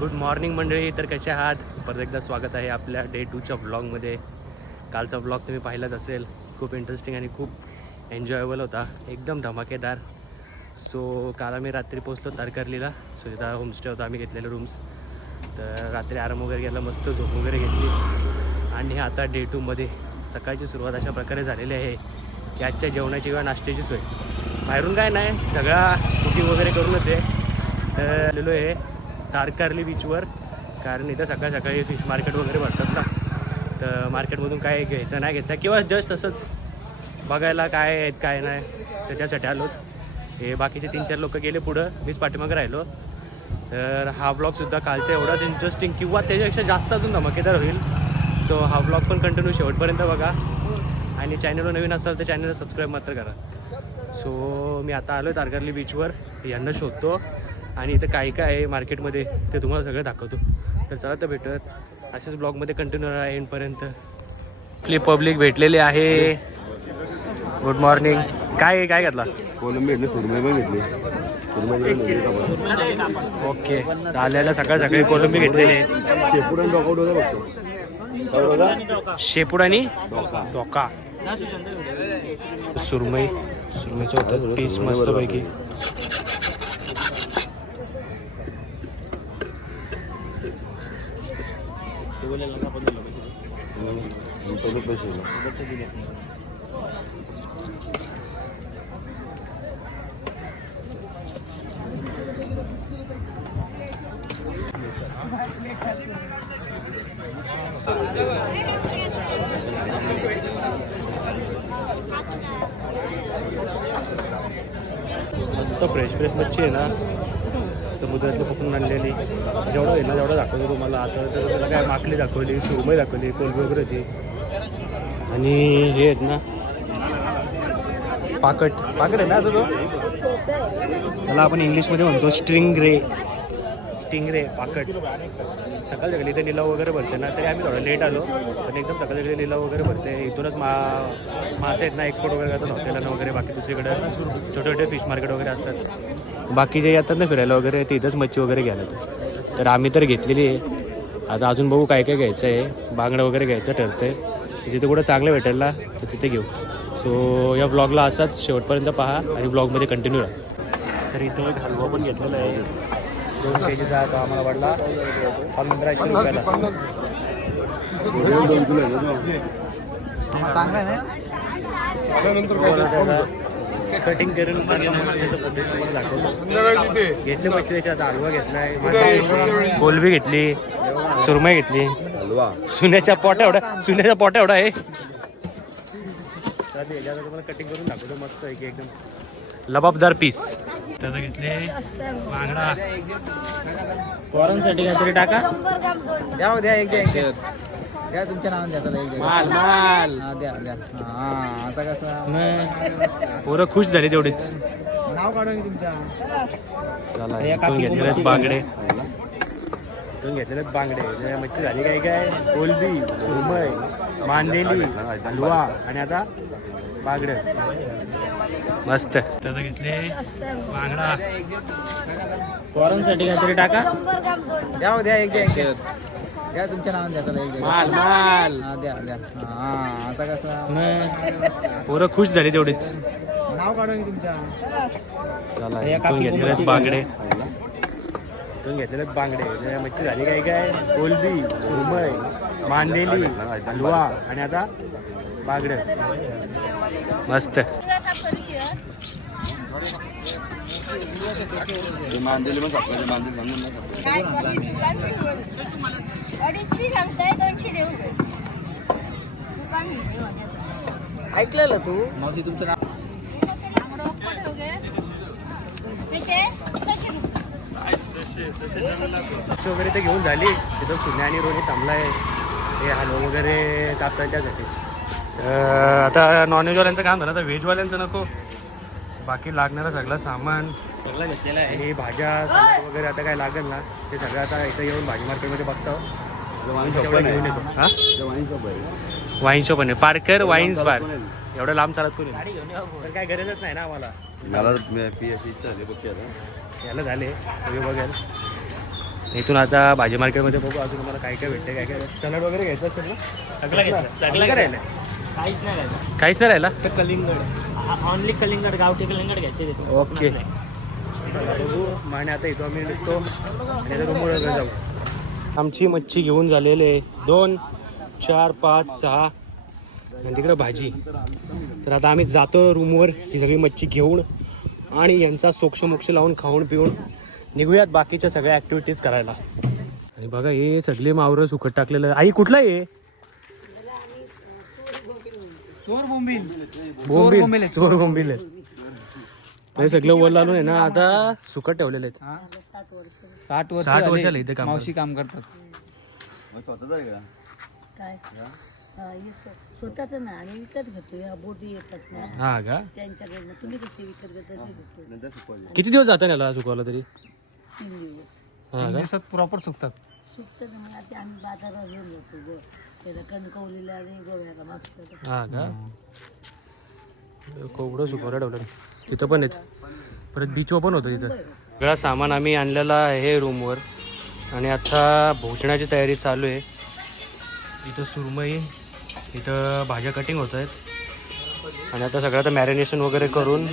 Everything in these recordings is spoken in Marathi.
गुड मॉर्निंग मंडळी. तर कशा आहात? परत एकदा स्वागत आहे आपल्या डे 2च्या व्लॉगमध्ये. कालचा व्लॉग तुम्ही पाहिलाच असेल. खूप इंटरेस्टिंग आणि खूप एन्जॉयबल होता, एकदम धमाकेदार. सो काल आम्ही रात्री पोचलो तारकर्लीला. सो तिथं होमस्टे होता, आम्ही घेतलेले रूम्स. तर रात्री आराम वगैरे केला, मस्त झोप वगैरे घेतली. आणि आता डे 2मध्ये सकाळची सुरुवात अशा प्रकारे झालेली आहे की आजच्या जेवणाची किंवा नाश्त्याची सोय बाहेरून काय नाही, सगळा कुकिंग वगैरे करूनच आहे. तर आलेलो आहे तारकर्ली बीचवर, कारण इथं सकाळ सकाळी फिश मार्केट वगैरे भरतात ना. तर मार्केटमधून काय घ्यायचं नाही घ्यायचं किंवा जस्ट असंच बघायला काय आहेत काय नाही, त्याच्यासाठी आलो. हे बाकीचे 3-4 लोक गेले पुढं, मीच पाठीमागं राहिलो. तर हा ब्लॉगसुद्धा कालचा एवढाच इंटरेस्टिंग किंवा त्याच्यापेक्षा जास्त अजून धमाकेदार होईल. सो हा ब्लॉग पण कंटिन्यू शेवटपर्यंत बघा. आणि चॅनलवर नवीन असाल तर चॅनलला सबस्क्राईब मात्र करा. सो मी आता आलो आहे तारकर्ली बीचवर, यांना शोधतो आणि इथं काय काय आहे मार्केटमध्ये ते तुम्हाला सगळं दाखवतो. तर चला तर भेटत अशाच ब्लॉगमध्ये कंटिन्यू राहा एंडपर्यंत. आपली पब्लिक भेटलेली आहे. Good morning. काय काय घेतला? कोलंबी घेतली, सुरमई पण घेतली. ओके. आल्याला सकाळ सकाळी कोलंबी घेतलेली आहे. शेपूड आणि डोका होता बघतो. शेपूड आणि डोका. सुरमईचं होतं पीस मस्तपैकी. मस्त फ्रेश मच्छी आहे ना, समुद्रातलं पकडून आणलेली. जेवढं आहे ना तेवढं दाखवतो तुम्हाला. आता तर त्याला काय माकली दाखवली, सुरमई दाखवली, कोलंबी वगैरे होती. आणि हे आहेत ना पाकट आहे ना आता तो, त्याला आपण इंग्लिशमध्ये म्हणतो स्टिंगरे पाकट. सकाळ सकाळी इथे लिलाव वगैरे भरते ना, तरी आम्ही थोडं लेट आलो, पण एकदम सकाळ सकाळी लिलाव वगैरे भरते. इथूनच मासे आहेत ना एक्सपोर्ट वगैरे करतात हॉटेलांना वगैरे. बाकी दुसरीकडे छोटे छोटे फिश मार्केट वगैरे असतात. बाकी जे येतात ना फिरायला वगैरे, ते इथंच मच्छी वगैरे घ्यायला तर आम्ही तर घेतलेली आहे. आता अजून बघू काय काय घ्यायचं आहे. बांगडा वगैरे घ्यायचं ठरतं आहे. जिथे कुठं चांगलं भेटेल ना तर तिथे घेऊ. सो या ब्लॉगला असाच शेवटपर्यंत पहा आणि ब्लॉगमध्ये कंटिन्यू राहा. तर इथं एक हलवा पण घेतलेला आहे 2 kgचा. तो आम्हाला पडला 1500 रुपयाला. कटिंग करून घेतले मच्छी. त्याच्यात हलवा घेतलाय, कोलंबी घेतली, सुरमई घेतली. सुन्याच्या पोट्या एवढा आहे. तुम्हाला कटिंग करून दाखवतो मस्त आहे की एकदम लबाबदार पीस. त्याचा घेतले बांगडा. पोरांसाठी काहीतरी टाका. द्या एक द्या तुमच्या नावाने द्या. माल द्या. आता कसं पोरं खुश झाली तेवढीच. नाव काढून तुमच्या. चला इथून घेतलेलेच बांगडे. मच्छी झाली काय कोलंबी, सुरमई, मांदेली, हलवा आणि आता बांगडे. मस्त. त्याचा घेतले बांगडा. पोरांसाठी काहीतरी टाका. द्या एक द्या तुमच्या नावाने द्या. माल द्या. आता कसं पोरं खुश झाली तेवढीच. नाव काढून तुमच्या. चला इथून घेतलेलेच बांगडे. मच्छी झाली काय कोलंबी, सुरमई, मांदेली, हलवा आणि आता बांगडे. मस्त. मांदेली पण कापला. ऐकलेलं तू मावशी तुमचं नाव वगैरे ते घेऊन झाली. तिथं सुन्या आणि रोनी थांबलाय. हे हलवा वगैरे कापतात त्यासाठी. आता नॉनव्हेजवाल्यांचं काम झालं, आता व्हेजवाल्यांचं नको. बाकी लागणारं सगळं सामान सगळं घेतलेलं आहे. आणि भाज्या सलाड वगैरे आता काय लागेल ना ते सगळं आता इथं येऊन भाजी मार्केटमध्ये बघतो. घेऊन येतो. हां वाईन शॉप आहे पार्कर वाईन्स बार. एवढं लांब चालत कोणी तर काय गरजच नाही ना आम्हाला. मला पी एस इच्छा झाली बघ याला झाले बघेल. इथून आता भाजी मार्केटमध्ये बघू अजून तुम्हाला काय काय भेटते, काय काय सलाड वगैरे घ्यायचं असेल ना. सगळं घेतलं. सगळं काय राहिलं? काहीच नाही राहिलं. काहीच नाही राहिला. तर कलिंगड ऑनली कलिंगड, गावठी कलिंगड घ्यायचे तिथे. ओके. बघू माने आता इथं आम्ही निघतो आणि आता रूमवर वगैरे जाऊ. आमची मच्छी घेऊन झालेले 2, 4, 5, 6 आणि तिकडे भाजी. तर आता आम्ही जातो रूमवर ही सगळी मच्छी घेऊन आणि यांचा सोक्ष लावून खाऊन पिऊन निघूयात बाकीच्या सगळ्या ॲक्टिव्हिटीज करायला. आणि बघा हे सगळे मावरं सुकट टाकलेलं. आई कुठला आहे? चोर बोंबील आहे. हे सगळं वर लावून आहे ना आता सुकट ठेवलेले आहेत. 60 वर्षाला इथे काम मावशी काम करतात. स्वतःच आहे का? काय स्वतःच ना आणि विकत घेतो. या बोटी येतात ना हा का? त्यांच्याकडनं. तुम्ही कसे विकत घेता तसे घेतो. नंतर सुकवायचं. किती दिवस जाता याला सुकवायला तरी? 3 दिवस हा का? दिवसात प्रॉपर सुकतात. सुकतं ना. मग आता आम्ही बाजारात घेऊन जातो. त्याला कणकवलीला आणि गोव्याला मागचं. हा का? कोवडं सुकवायला ठेवलं तिथं पण आहेत. परत बीचवर पण होतं तिथं. सगळं सामान आम्ही आणलेलं आहे रूमवर आणि आता भोजनाची तयारी चालू आहे. इथं सुरमई, इथं भाज्या कटिंग होत आहेत आणि आता सगळं आता मॅरिनेशन वगैरे करून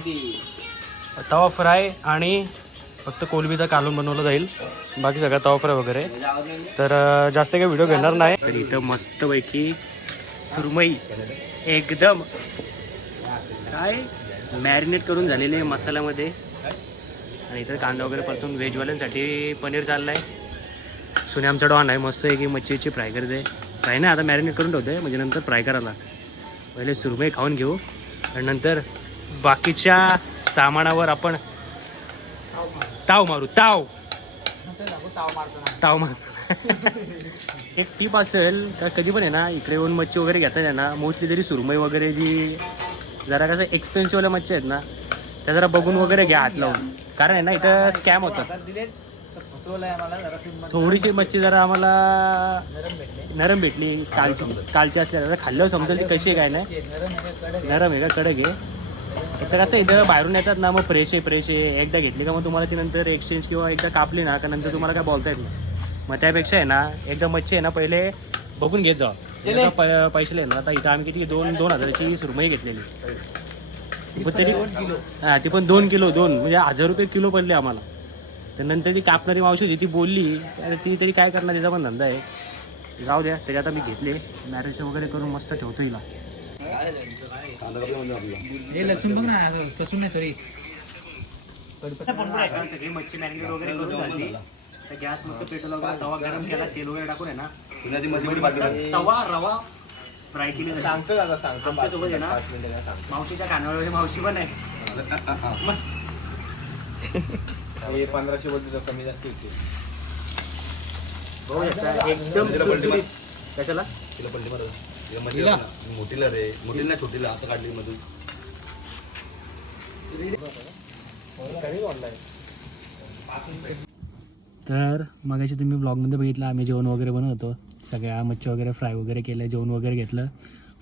तवा फ्राय आणि फक्त कोलंबीचा कालवण बनवलं जाईल. बाकी सगळं तवा फ्राय वगैरे. तर जास्त काही व्हिडिओ घेणार नाही. तर इथं मस्तपैकी सुरमई एकदम काय मॅरिनेट करून झालेले मसाल्यामध्ये आणि इथं कांदा वगैरे परतून व्हेजवाल्यांसाठी पनीर चाललं आहे. सुने आमचा डॉन आहे मस्त आहे की मच्छीची फ्राय करते. फ्राय नाही आता मॅरिनेट करून ठेवते म्हणजे नंतर फ्राय करायला. पहिले सुरमई खाऊन घेऊ आणि नंतर बाकीच्या सामानावर आपण ताव मारू. ताव मारू. एक टीप असेल का कधी पण आहे ना इकडे येऊन मच्छी वगैरे घेता आहे ना मोस्टली तरी सुरमई वगैरे जी जरा कसं एक्सपेन्सिव्हवाल्या मच्छी आहेत ना त्या जरा बघून वगैरे घ्या हात लावून. कारण आहे ना इथं स्कॅम होतात. थोडीशी मच्छी जरा आम्हाला नरम भेटली कालची असल्या खाल्ल्यावर समजेल ती कशी आहे काय नाही. नरम आहे का कडक आहे. तर कसं इथं बाहेरून येतात ना मग फ्रेश आहे एकदा घेतली का मग तुम्हाला ती नंतर एक्सचेंज किंवा एकदा कापली ना का नंतर तुम्हाला काय बोलता येत नाही. मग त्यापेक्षा आहे ना एकदा मच्छी आहे ना पहिले बघून घेत जा. पैसे ना आता इथं आम्ही किती 2,000ची सुरमई घेतलेली तरी हां ती पण 2 किलो म्हणजे 1,000 रुपये किलो पडले आम्हाला. तर नंतर ती कापणारी मावशी होती ती बोलली ती तरी काय करणार तिचा पण धंदा आहे. जाऊ द्या त्याच्यात आम्ही घेतले मॅरिनेशन वगैरे करून मस्त ठेवतो हिला. लसूण बघ ना लसूण नाही सॉरी. सगळी मच्छी मॅरिनेट वगैरे करून झाली. तर गॅस मस्त पेटवला वगैरे तवा गरम केला तेल वगैरे टाकून आहे ना पुण्याची मच्छी बाजूला. तवा रवा फ्राय केली. सांगतो दादा सांगतो. आमच्यासोबत आहे ना मावशीच्या कानावर मावशी पण आहे मस्त. 1500 वर कमी जास्त होते. एकदम सुरसुरीत. कशाला तिला पडली बरं. मोठीला रे मोठीला छोटीला आता काढली मधून. तर मगाशी तुम्ही ब्लॉगमध्ये बघितलं आम्ही जेवण वगैरे बनवत होतो. सगळ्या मच्छी वगैरे फ्राय वगैरे केलं जेवण वगैरे घेतलं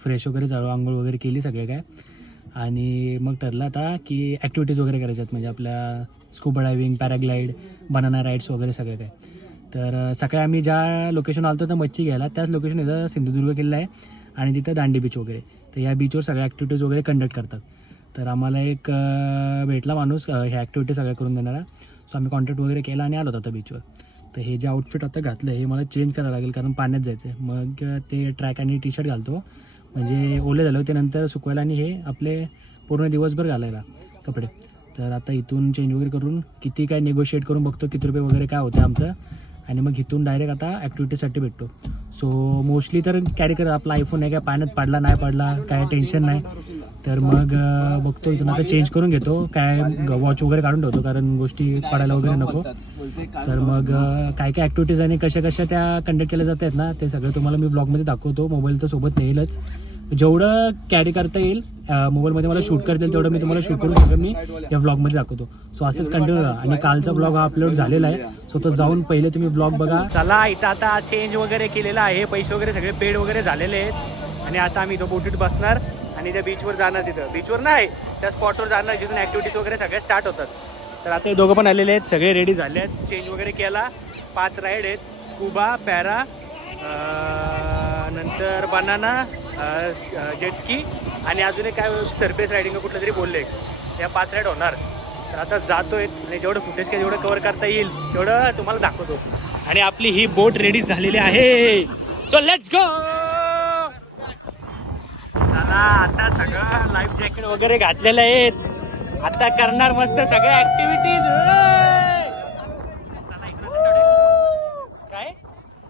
फ्रेश वगैरे झालो आंघोळ वगैरे केली सगळे काय. आणि मग ठरलं आता की ॲक्टिव्हिटीज वगैरे करायच्यात म्हणजे आपल्या स्कूबा डायव्हिंग पॅराग्लाईड बनाना राईड्स वगैरे सगळं काय. तर सकाळी आम्ही ज्या लोकेशन आलो तर मच्छी घ्यायला त्याच लोकेशन इथं सिंधुदुर्ग किल्ला आहे आणि तिथं दांडी बीच वगैरे. तर या बीचवर सगळ्या ॲक्टिव्हिटीज वगैरे कंडक्ट करतात. तर आम्हाला एक भेटला माणूस ह्या ॲक्टिव्हिटी सगळ्या करून देणारा. सो आम्ही कॉन्टॅक्ट वगैरे केला आणि आलो होतो आता बीचवर. तर हे जे आउटफिट आता घातलं हे मला चेंज करावं लागेल कारण पाण्यात जायचं आहे. मग ते ट्रॅक आणि टी शर्ट घालतो म्हणजे ओले झाले होते नंतर सुकवायला आणि हे आपले पूर्ण दिवसभर घालायला कपडे. तर आता इथून चेंज वगैरे करून किती काय निगोशिएट करून बघतो किती रुपये वगैरे काय होतं आमचं आणि मग इथून डायरेक्ट आता ॲक्टिव्हिटीसाठी भेटतो. सो मोस्टली तर कॅरी करत आपला आयफोन आहे काय पाण्यात पडला नाही पडला काय टेन्शन नाही. तर मग बघतो इथून आता चेंज करून घेतो काय वॉच वगैरे काढून ठेवतो कारण गोष्टी पडायला वगैरे नको. तर मग काय काय ॲक्टिव्हिटीज आणि कशा त्या कंडक्ट केल्या जात आहेत ना ते सगळं तुम्हाला मी ब्लॉगमध्ये दाखवतो. मोबाईल तर सोबत नेईलच जेवढं कॅरी करता येईल मोबाईलमध्ये मला शूट करता येईल तेवढं मी तुम्हाला शूट करून सगळं मी या व्लॉगमध्ये दाखवतो. सो असंच कंटिन्यू करा. आणि कालचा व्लॉग हा अपलोड झालेला आहे सो तो जाऊन पहिले तुम्ही व्लॉग बघा. चला इथं आता चेंज वगैरे केलेला आहे पैसे वगैरे सगळे पेड वगैरे झालेले आहेत आणि आता आम्ही इथं बोटीत बसणार आणि त्या बीचवर जाणार. तिथं बीचवर नाही त्या स्पॉटवर जाणार जिथून ॲक्टिव्हिटीज वगैरे सगळे स्टार्ट होतात. तर आता हे दोघं पण आलेले आहेत सगळे रेडी झाले आहेत चेंज वगैरे केला 5 राईड आहेत. स्कुबा, पॅरा, नंतर बनाना, जेटस्की आणि अजून एक काय सरफेस रायडिंग कुठलं तरी बोलले. या 5 राईड होणार. तर आता जातोय आणि जेवढं फुटेज काय जेवढं कव्हर करता येईल तेवढं तुम्हाला दाखवतो. आणि आपली ही बोट रेडी झालेली आहे. So let's go. चला आता सगळं लाईफ जॅकेट वगैरे घातलेलं आहेत. आता करणार मस्त सगळ्या ऍक्टिव्हिटीज. काय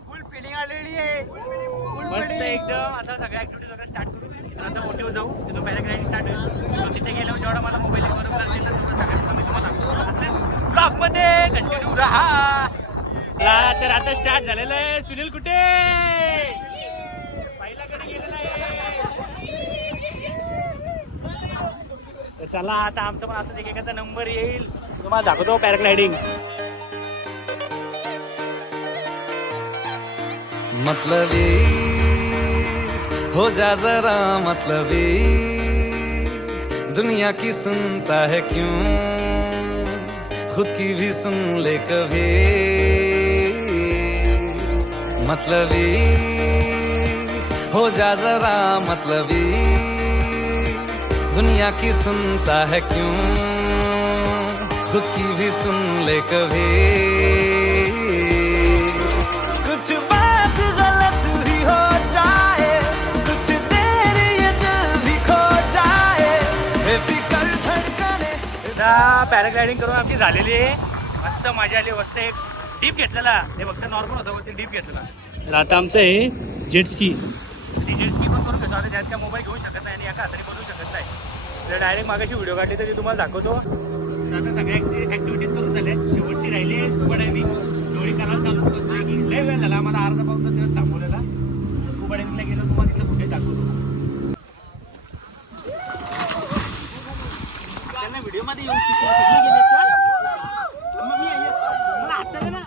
फुल फिलिंग आलेली आहे मस्त एकदम. आता सगळ्या ऍक्टिव्हिटीज वगैरे स्टार्ट करू. आता मोठे जाऊ तिथं पॅराग्लायडिंग स्टार्ट होईल. सो तिथे गेल्यावर जेवढा मला मोबाईल बरोबर करतील ना तेवढं सगळ्यांना मी तुम्हाला असेच ब्लॉग मध्ये कंटिन्यू राहा. तर आता स्टार्ट झालेलं आहे. सुनील कुठे पहिल्याकडे गेलेला आहे. तर चला आता आमचं पण असं एकेकाचा नंबर येईल तुम्हाला दाखवतो पॅराग्लायडिंग. मतलबी हो जा जरा मतलबी दुनिया की सुनता है क्यों खुद की भी सुन ले कभी मतलबी हो जा जरा मतलबी दुनिया की सुनता है क्यों खुद की भी सुन ले कभी कुछ बात गलत ही हो जाए कुछ देर ये दिल भी खो जाए बेफिकर धड़कने. पॅराग्लायडिंग करून आमची झालेली आहे. मस्त मजा आली. मस्त एक डीप घेतलेला. ते फक्त नॉर्मल होतं पण ते डीप घेतलेला. तर आता आमचं आहे जेटस्की. ती जेटस्की पण करून घेतो. आता त्यात काय मोबाईल घेऊ शकत नाही आणि एका हाताने बनवू शकत नाही. तर डायरेक्ट मागाशी व्हिडिओ काढली तर ती तुम्हाला दाखवतो. तर आता सगळ्या ॲक्टिव्हिटीज करून झाल्या. शेवटची राहिली आहे स्कुबा डायव्हिंग. डोळी करायला चालू बसतोय की लय वेळ झाला. आम्हाला अर्धा पाऊस तास थांबवलेला. स्कुबा डायव्हिंगला गेलो तुम्हाला तिथलं कुठे दाखवतो. त्यांना व्हिडिओमध्ये येऊन गेले चल मग मी मला आता ना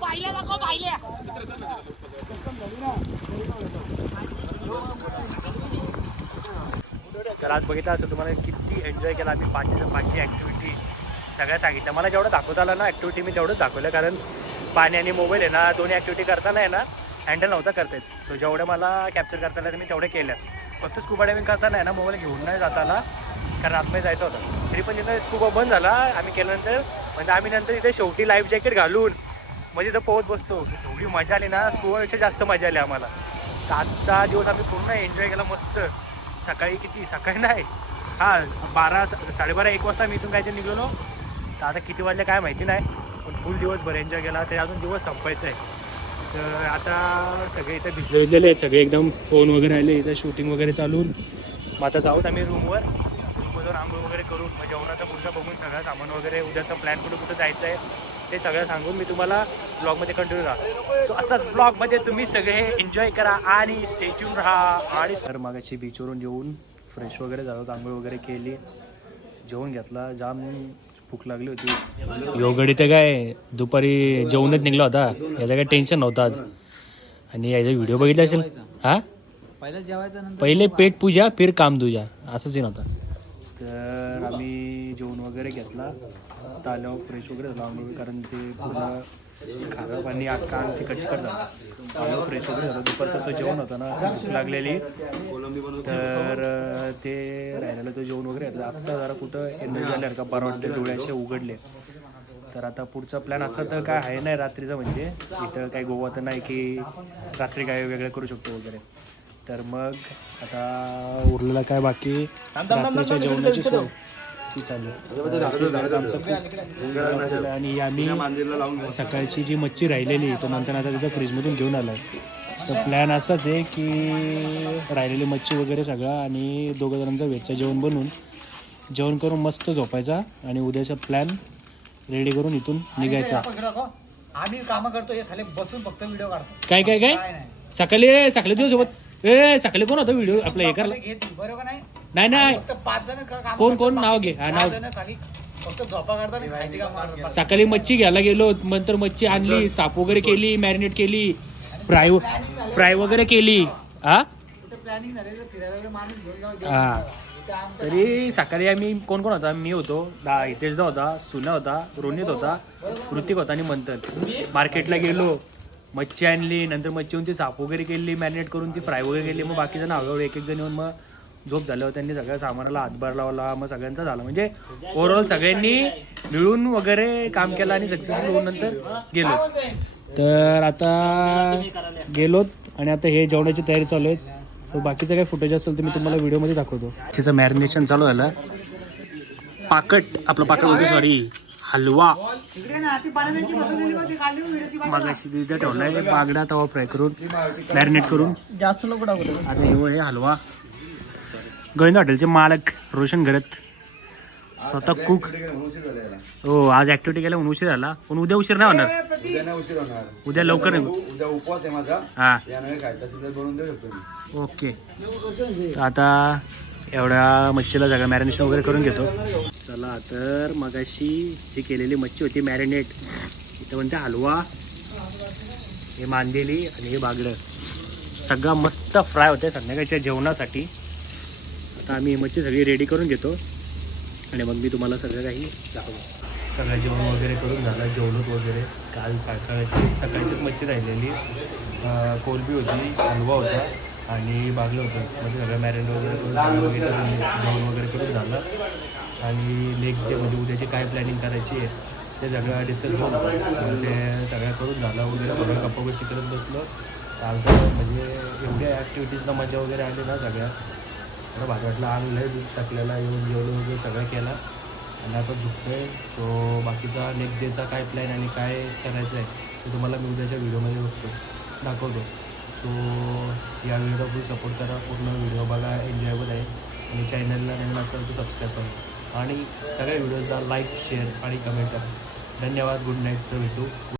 पाहिल्या नको पाहिल्या. तर आज बघितलं असं तुम्हाला किती एन्जॉय केला आम्ही. पाचची ॲक्टिव्हिटी सगळ्या सांगितल्या. मला जेवढं दाखवता आलं ना ॲक्टिव्हिटी मी तेवढंच दाखवलं. कारण पाणी आणि मोबाईल आहे ना दोन्ही ॲक्टिव्हिटी करताना आहे ना हँडल नव्हता करता येत. सो जेवढं मला कॅप्चर करता आलं मी तेवढे केल्या. फक्त स्कुबा डायव्हिंग करताना आहे ना मोबाईल घेऊन नाही जाता आला कारण आतमध्ये जायचं होतं. तरी पण तिथं स्कुबा बंद झाला आम्ही केल्यानंतर. म्हणजे आम्ही नंतर इथे शेवटी लाईफ जॅकेट घालून म्हणजे इथं पोहत बसतो. एवढी मजा आली ना स्कुबापेक्षा जास्त मजा आली आम्हाला. तर आजचा दिवस आम्ही पूर्ण एन्जॉय केला मस्त. सकाळी किती सकाळी नाही 12 साडेबारा 1 वाजता मी इथून काहीतरी निघलो. तर आता किती वाजले काय माहिती नाही पण फुल दिवसभर एन्जॉय केला. ते अजून दिवस संपायचं आहे. तर आता सगळे इथे भिजलेले आहेत सगळे एकदम. फोन वगैरे आले इथं शूटिंग वगैरे चालून. मग आता जाऊत आम्ही रूमवर. रूममधून आंघोळ वगैरे करून मग जेवणाचा पुढचा बघून सगळं सामान वगैरे उद्याचा प्लॅन कुठं जायचं आहे ते सगळं सांगून मी तुम्हाला ब्लॉगमध्ये कंटिन्यू राहा. सो असाच ब्लॉगमध्ये तुम्ही सगळे एन्जॉय करा आणि स्टे ट्यून राहा. आणि सर मागाची बीचवरून जेवून फ्रेश वगैरे झालं. आंघोळ वगैरे केली. जेवण घेतला. जाम भूक लागली होती. योगडी ते काय दुपारी जेवणच निघला होता. याचं काय टेन्शन नव्हतं आज. आणि याचा व्हिडिओ बघितला असेल. हा पहिले पेट पूजा फिर काम तुझ्या असंच नव्हतं. तर आम्ही जेवण वगैरे घेतला. आल्यावर फ्रेश वगैरे झाला आंघोळ कारण ते पूर्ण खारं पाणी अख्खा आमची कचकट झालं. आल्यावर फ्रेश वगैरे झालं. दुपारचं तो जेवण होतं ना भूक लागलेली. तर ते राहिलेलं तो जेवण वगैरे घेतलं. आत्ता जरा कुठं एनर्जी आल्या का बरं वाटते. डोळ्याचे उघडले. तर आता पुढचा प्लॅन असा तर काय आहे नाही रात्रीचा. म्हणजे इथं काही गोवा तर नाही की रात्री काय वेगळं करू शकतो वगैरे. तर मग आता उरलेला काय बाकी रात्रीच्या जेवणाची सोय ती चालू. आणि आम्ही सकाळची जी मच्छी राहिलेली तो नंतर आता तिथं फ्रीजमधून घेऊन आला. तर प्लॅन असाच आहे की राहिलेली मच्छी वगैरे सगळं आणि दोघं जणांचं वेजचं जेवण बनवून जेवण करून मस्त झोपायचा आणि उद्याचा प्लॅन रेडी करून इथून निघायचा. आम्ही काम करतो हे साले बसून फक्त व्हिडिओ काढतो. काय काय काय सकाळी दिवस सोबत सकाळी कोण होतं व्हिडिओ आपलं हे करायला. बरोबर नाही नाही नाही फक्त 5 जण कोण नाव घे. हा नाव फक्त झोपा काढता नाही खायची काम. सकाळी मच्छी घ्यायला गेलो. नंतर मच्छी आणली. साफ वगैरे केली. मॅरिनेट केली. फ्राय वगैरे केली. हा प्लॅनिंग झाले फिरायला माणूस घेऊन जाऊ. हा तरी सकाळी आम्ही कोण कोण होता, मी होतो, हितेशदा होता, सुना होता, रोनित होता, ऋतिक होता आणि मंथन. मार्केटला गेलो, मच्छी आणली, नंतर मच्छीहून ती साफ वगैरे केली, मॅरिनेट करून ती फ्राय वगैरे केली. मग बाकीचं हळूहळू एक एक जण येऊन मग झोप झालं. त्यांनी सगळ्या सामानाला हातभार लावला, मग सगळ्यांचा झाला. म्हणजे ओव्हरऑल सगळ्यांनी मिळून वगैरे काम केलं आणि सक्सेसफुल होऊन नंतर गेलो. तर आता गेलोत आणि आता हे जेवणाची तयारी चालू आहे. तर बाकीचं काही फुटेज असेल तर मी तुम्हाला व्हिडिओमध्ये दाखवतो. त्याचं मॅरिनेशन चालू झालं. पाकट होतं, सॉरी हलवा मागाशी तिथे ठेवला आहे. बागडा तवा फ्राय करून मॅरिनेट करून जास्त लोक टाकतो. आता हे हलवा. गोविंद हॉटेलचे मालक रोशन घरत स्वतः कुक. हो, आज ऍक्टिव्हिटी केल्या म्हणून उशीर झाला, पण उद्या उशीर नाही होणार. उद्या नाही उशीर होणार. उद्या लवकर नाही. उद्या उपवास आहे माझा. हा, याने खायचा तिथे बनवून देऊ शकतो मी. ओके. तर आता एवढ्या मच्छीला सगळं मॅरिनेशन वगैरे करून घेतो. चला, तर मगाशी जी केलेली मच्छी होती मॅरिनेट, इथं म्हणते हलवा, हे मांदेली आणि हे बागडं सगळं मस्त फ्राय होते संध्याकाळच्या जेवणासाठी. आता आम्ही ही मच्छी सगळी रेडी करून घेतो आणि मग मी तुम्हाला सगळं काही दाखवतो. सगळं जेवण वगैरे करून झालं, जेवलोत वगैरे. काल सकाळचीच मच्छी राहिलेली, कोलबी होती, हलवा होता आणि बागलं होतं. म्हणजे सगळं मॅरिनेट वगैरे करून जेवण वगैरे करून झालं. आणि नेक्स्ट डे म्हणजे उद्याची काय प्लॅनिंग करायची आहे ते सगळं डिस्कस करून ते सगळं करून झालं वगैरे. सगळं गप्पा गोष्टी करत बसलो. काल तर म्हणजे एवढ्या ॲक्टिव्हिटीजला मजा वगैरे आली ना सगळ्या. थोडं भात वाटलं, अंग लय दूध टाकलेला, येऊन जेवलं वगैरे सगळं केला आणि आता झुकतो आहे. तो बाकीचा नेक्स्ट डेचा काय प्लॅन आणि काय करायचं आहे ते तुम्हाला मी उद्याच्या व्हिडिओमध्ये दाखवतो. सो या व्हिडिओला फुल सपोर्ट करा, पूर्ण व्हिडिओ बघा, एन्जॉयबल आहे. आणि चॅनलला नवीन असेल तर सबस्क्राईब करा आणि सगळ्या व्हिडिओजला लाईक, शेअर आणि कमेंट करा. धन्यवाद. Good night. भेटू.